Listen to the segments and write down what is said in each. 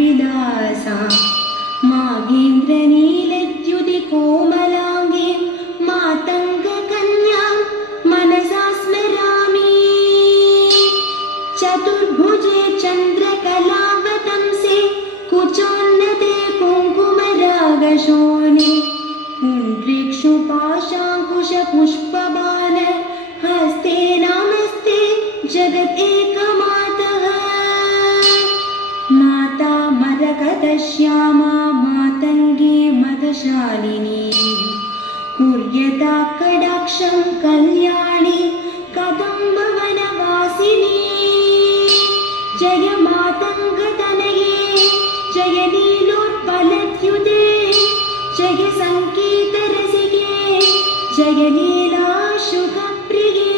विलासा मागेन्द्रनीलद्युतिकोमलाङ्गे मातङ्गकन्यां मनसा स्मरामि। चतुर्भुजे चन्द्रकलावतंसे कुचोन्नते कुङ्कुमरागशोणे पुण्ड्रेक्षुपाशाङ्कुशपुष्पबाण हस्ते नमस्ते जगदेकमातः। माता मरकतश्यामा मातङ्गी मदशालिनी कुर्यता कडाक्षं कल्याणी कदम्बवनवासिनी। जय मातङ्गतनये जय नीलोत्पलद्युते जय सङ्गीतरसिके जय लीलाशुभप्रिये।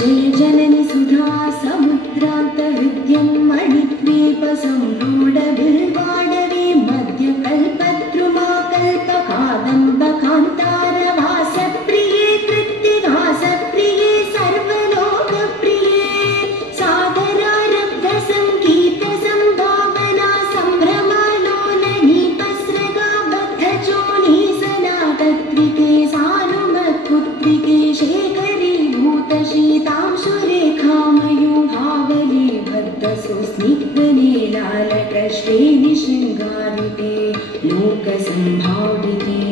जय जननि सुधा समुद्रान्तहृद्यं मणिद्वीपसंरूढबिल्वाडवे मध्यकल्पद्रुमाकल्पकादम्बकान्तारवासप्रिये कृत्तिवासप्रिये सर्वलोकप्रिये सादरारब्धसङ्गीतसंभावना सम्भ्रमालोलनीपस्रगाबद्धचोणी सनातत्रिके सानुमत्पुत्रिके शेखरीभूतशीतांशुरेखामयूहावली बद्धसुस्निग्धनीलालकश्रेणिशृङ्गारिते लोकसम्भाविते।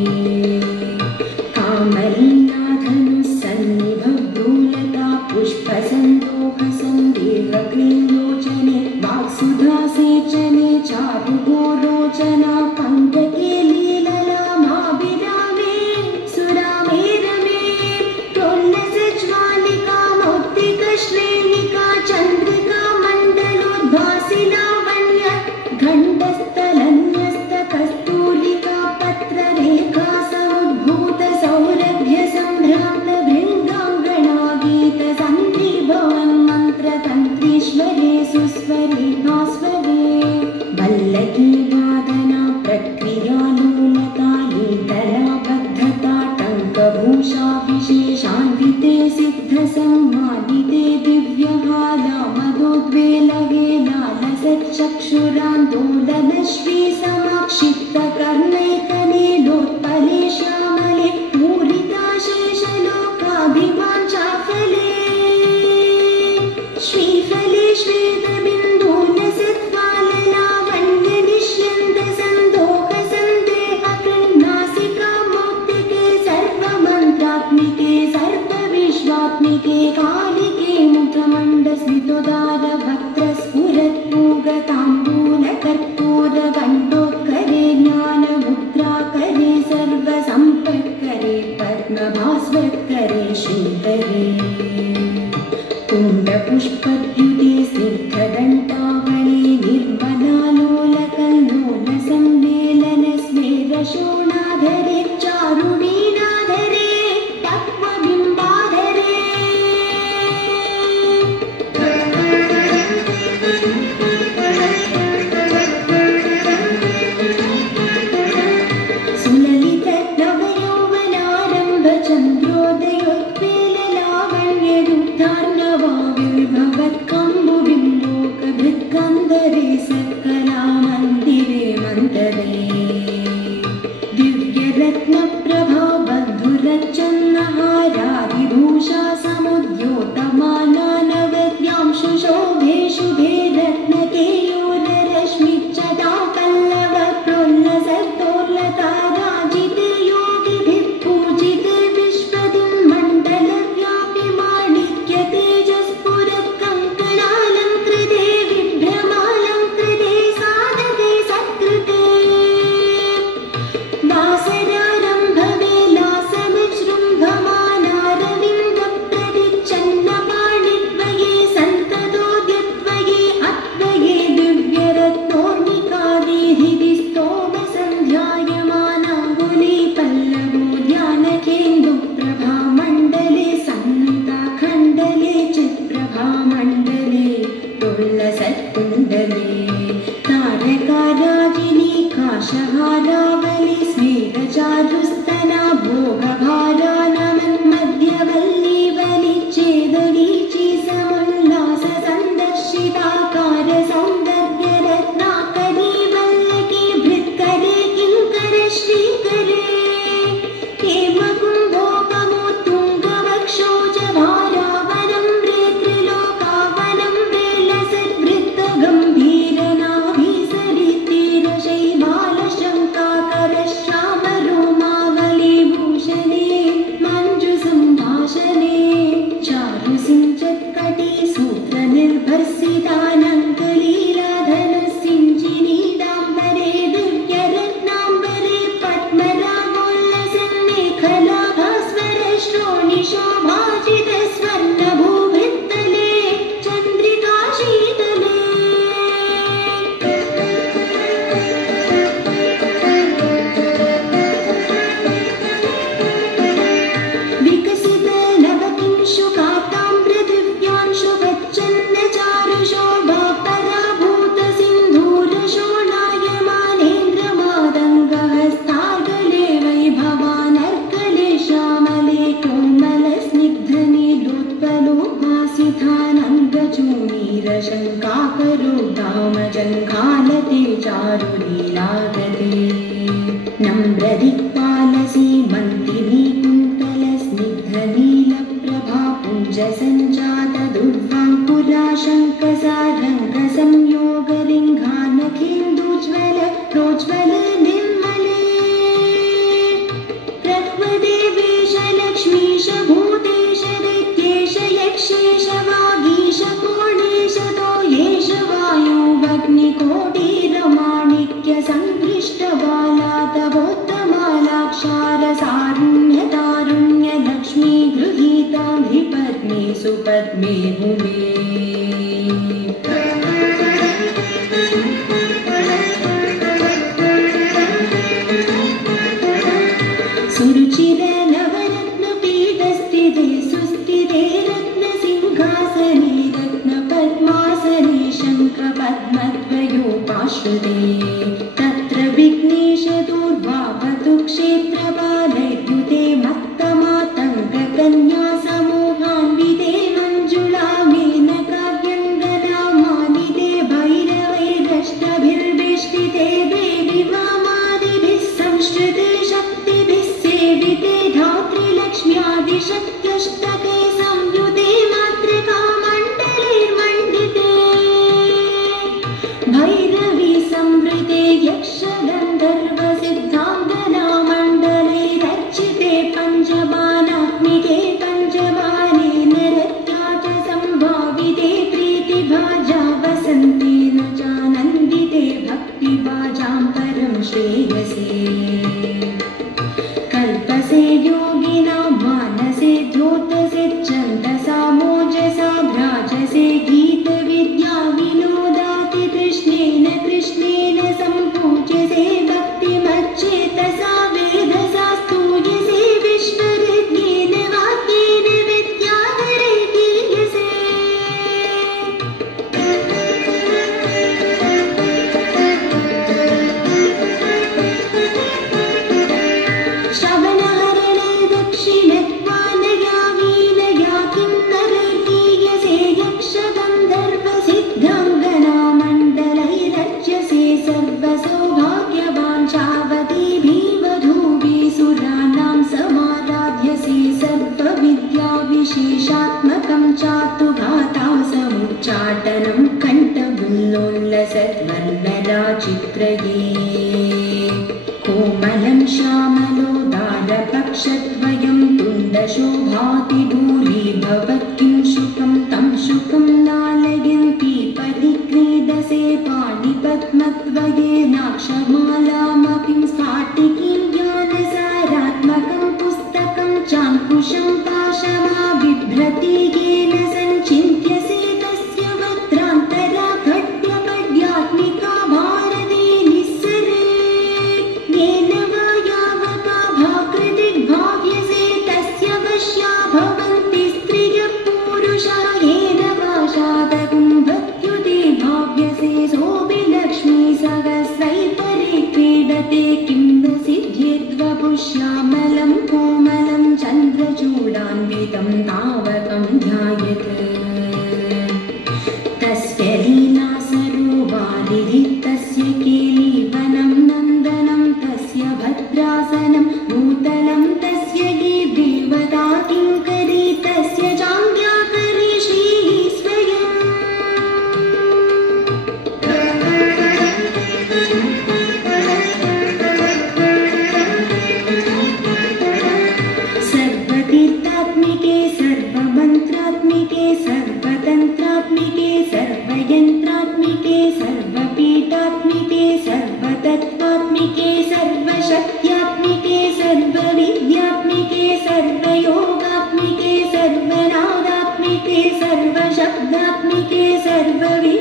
कामलीनाधनुस्सन्निभभ्रूलता पुष्पसन्दोहसन्देहक्लीलोचने वाक्सुधासेचने चारुगोरोचना पङ्कजे लीललामाभिरामे सुरामे रमे प्रोल्लसज्वालिका मौक्तिकश्रेणिका चन्द्रिका मण्डलोद्भासि लावण्य घण्टस्थलन्यस्तकस्तूलिका पत्ररेखा समुद्भूत सौरभ्य सम्भ्रान्त भृङ्गाङ्गणागीत सन्धिभवन् मन्त्रतन्त्रीश्वरे सुस्वरे भास्वरे वल्लकी वादना प्रक्रियालोलता लीतला बद्धता टङ्कभूषा विशेषान्विते सिद्धसम्मानिते दिव्यहाला मदोद्वेलवेलालसच्चक्षुरान्दोलनश्री समाक्षिप्तकर्णैकनीलोत्पले श्यामले पूरिताशेषलोकाभिवाञ्छाफले श्रीफले श्वेतबिन्दूलसत्फललावण्यनिष्यन्दसन्दोहसन्देहकृन्नासिका मौक्तिके सर्वमन्त्रात्मिके सर्वविश्वात्मिके कालिके मुखमण्डस्मितोदारवक्त्रस्फुरत्पूगताम्बूलकर्पूरगण्डोत्करे ज्ञानमुद्राकरे सर्वसम्पत्करे पद्मभास्वत्करे श्रीकरे कुण्डपुष्पद्युते स्निग्धदण्डावळे निर्मलालोलकल्लोलसम्मेलनस्मेरशोणाधरे चारुवीणाधरे तत्त्वबिम्बाधरे। सुललित नवयौवनारम्भ चन्द्रोदयोत्पेललावण्यरुद्धार्णवाविर्भवत्कम्बुबिम्बोकभृत्कन्धरे सकलामन्दिरे मन्दरे दिव्यरत्नप्रभा बन्धुरच्चन्नहारादिभूषा समुद्योतमानानवद्यां शुशोभे शुभे रत्नकेयूररश्मिच्चटा पल्लव प्रोल्लसत्तोर्लता राजिते योगिभिः पूजिते विश्वदिन्मण्डलव्यापि माणिक्यतेजस्फुरत्कङ्कणालङ्कृते विभ्रमालङ्कृते सादर शङ्काकरोद्धामजङ्घालते चारुलीलागते नम्रदिक्पालसीमन्तिनी कुन्तलस्निग्धनीलप्रभा पुञ्जसञ्जातदुर्वाङ्कुरा शङ्कसारङ्गसंयोगलिङ्गानखेन्दुज्ज्वल प्रोज्ज्वल निर्मले प्रह्वदेवेश लक्ष्मीश भूतेश दैत्येश यक्षेश वागीश पूर्णेश तोयेश वायुवग्निकोटिरमाणिक्य सङ्कृष्टबाला तवोत्तमालाक्षारसारुण्यतारुण्य लक्ष्मी गृहीताभिपद्मे सुपद्मे भूमे सुरुचिरे नवरत्नपीठस्थिते सुस्थिते रत्नसिंहासने रत्नपद्मासने शङ्खपद्मद्वयोपाश्रिते तत्र विघ्नेश दूर्वापतु क्षेत्रपालयुते मत्तमातङ्गकन्या समूहान्विते मञ्जुला मेनकाव्यङ्गना मानिते भैरवैरष्टभिर्वेष्टिते देवी वामादिभिः संश्रिते शक्तिभिः सेविते धात्रीलक्ष्म्यादिशक्त्यष्टके संयुते मातृकामण्डले मण्डिते भैरवी संवृते यक्षगन्धर्वसिद्धाङ्गनामण्डले रचिते पञ्चबाणात्मिके पञ्चबाणे नरत्या च सम्भाविते प्रीतिभाजा वसन्ति न चानन्दिते भक्तिभाजां परं श्रेयसे कल्पसे योगिना मानसे द्योतसे छन्दसा मोजसा भ्राजसे गीतविद्या विनोदाति कृष्णेन कृष्णेन सम्पूज्यसे भक्तिमच्चेतसा वेधसा स्तूयसे विश्वहृद्येन वाक्येन विद्याधरे गीयसे श्रवणहरणे दक्षिणत्वानया वीणया किन्नरैर्गीयसे यक्षगन्धर्वसिद्धाङ्गनामण्डलैरच्यसे सर्वसौभाग्यवाञ्छावतीभिर्वधूभिः समाराध्यसे सर्वविद्याविशेषात्मकं चातुघातासमुच्चाटनं कण्ठबुल्लोल्लसद्वर्णराचित्रये कोमलं श्यामलोदारपक्षद्वयं तुण्डशोभाति दूरी भवत्किं शुकं तं शुकं लालयन्ती परिक्रीडसे पाणिपद्मद्वयेनाक्षमालामपि स्फाटिकीं ज्ञानसारात्मकं पुस्तकं चाङ्कुशं पाशमा बिभ्रति येन सञ्चिन्त्यसे तस्य वक्त्रान्तरा खड्गपद्यात्मिका भारती निःसरे येन वा यावका भाकृतिग्भाव्यसे तस्य वश्या भवन्ति स्त्रियः पुरुषा येन वा शातकुम्भत्युते भाव्यसे सोऽपि लक्ष्मी सहस्रैतरे क्रीडते किं न सिद्ध्येद्वपुष्यामलं कोमलं चन्द्रचूडान्वितं तावकं ध्यायेत् तस्य लीला सरोवारिधिः तस्य केलीवनं नन्दनं तस्य भद्रासनं भूतलं तस्य देवता किङ्करी तस्य चाङ्ग्याकरी श्रीः स्वयम् सर्वतीर्थात्मिके सर्वमन्त्रात्मिके सर्वतन्त्रात्मिके सर्वयन्त्रात्मिके सर्वपीठात्मिके सर्वतत्त्वात्मिके सर्वशक्त्यात्मिके सर्वविद्यात्मिके सर्वयोगात्मिके सर्वनादात्मिके सर्वशब्दात्मिके सर्ववि